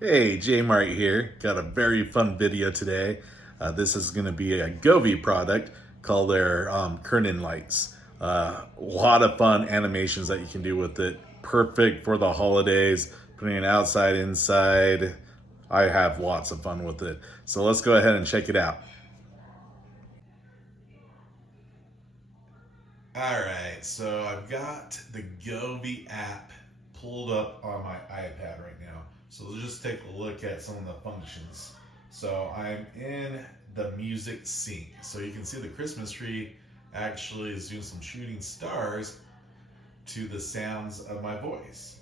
Hey, Jmart here. Got a very fun video today. This is going to be a Govee product called their curtain lights. A lot of fun animations that you can do with it. Perfect for the holidays, putting it outside, inside. I have lots of fun with it. So let's go ahead and check it out. All right, so I've got the Govee app pulled up on my iPad right now. So let's just take a look at some of the functions. So I'm in the music scene. So you can see the Christmas tree actually is doing some shooting stars to the sounds of my voice.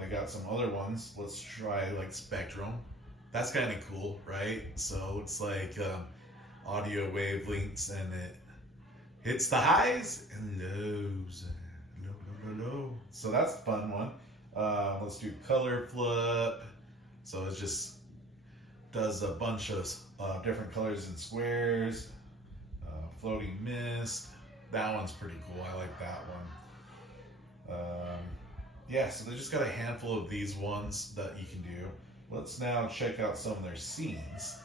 They got some other ones. Let's try like Spectrum. That's kind of cool, right? So it's like audio wavelengths and it hits the highs and lows. Low. So that's a fun one. Let's do color flip. So it just does a bunch of different colors and squares. Floating mist. That one's pretty cool. I like that one. Yeah, so they just got a handful of these ones that you can do. Let's now check out some of their scenes.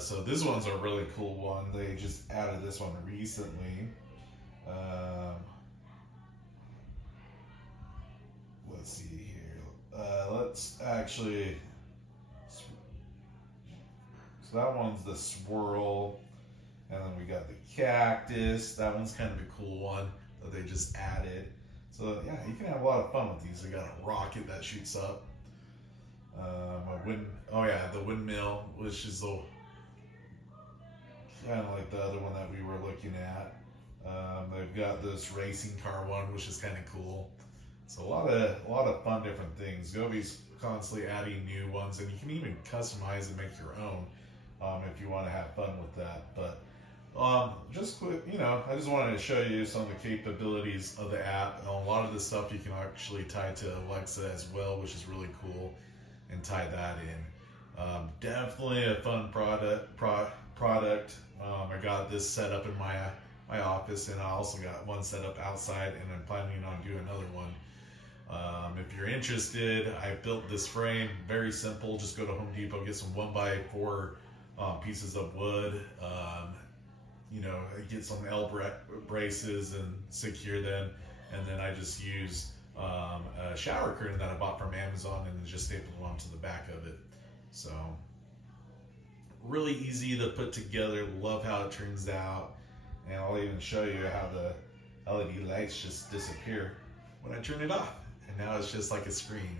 So this one's a really cool one. They just added this one recently. Let's see here. Let's actually. So that one's the swirl, and then we got the cactus. That one's kind of a cool one that they just added. So yeah, you can have a lot of fun with these. We got a rocket that shoots up. The windmill, which is the kind of like the other one that we were looking at. They've got this racing car one, which is kind of cool. So a lot of fun different things. Govee's constantly adding new ones, and you can even customize and make your own if you want to have fun with that. But just quick, I just wanted to show you some of the capabilities of the app. A lot of the stuff you can actually tie to Alexa as well, which is really cool, and tie that in. Definitely a fun product. I got this set up in my office, and I also got one set up outside, and I'm planning on doing another one. If you're interested, I built this frame, very simple. Just go to Home Depot, get some 1x4 pieces of wood. Get some L braces and secure them, and then I just use a shower curtain that I bought from Amazon and just stapled it onto the back of it. So really easy to put together. Love how it turns out, and I'll even show you how the LED lights just disappear when I turn it off, and now it's just like a screen.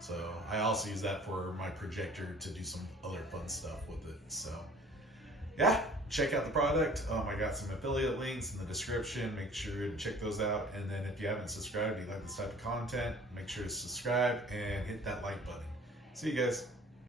So I also use that for my projector to do some other fun stuff with it. So yeah, check out the product. I got some affiliate links in the description. Make sure to check those out. And then if you haven't subscribed, you like this type of content, make sure to subscribe and hit that like button. See you guys.